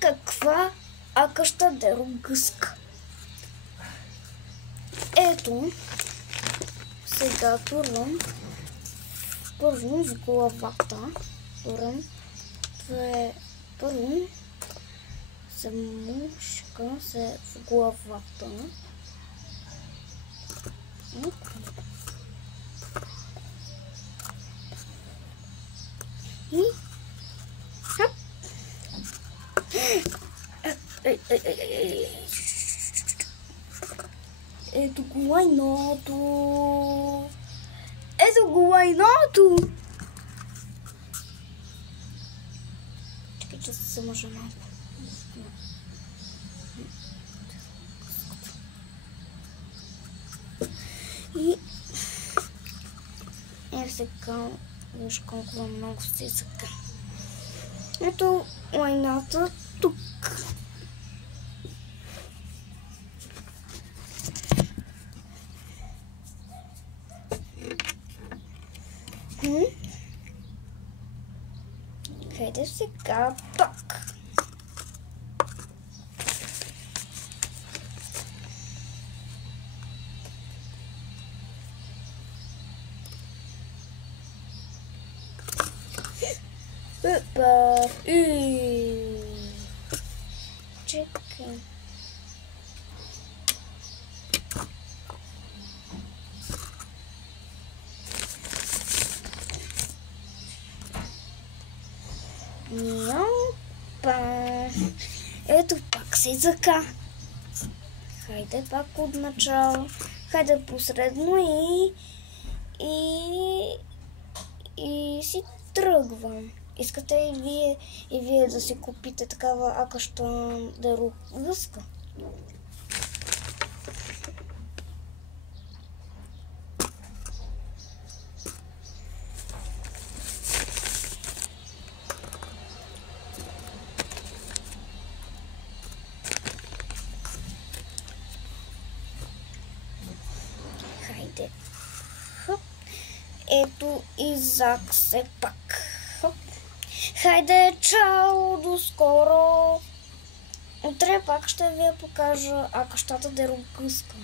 Каква акаща дерогъска. Ето, сега турвам в главата. Първо се мушка се в главата. И хап. Ето го лайното. Ето го лайното. Чакай, че се може малко. И сега виж колко много се иска. Ето лайната тук. Хайде сега пак. Чекай. Ето пак се изъка. Хайде пак от начало. Хайде посредно и си тръгвам. Искате и вие да си купите такава акаща дерогъска? Хайде. Хоп. Ето и Зак се пак. Хоп. Хайде, чао, до скоро! Утре пак ще ви покажа акащата дерогъска.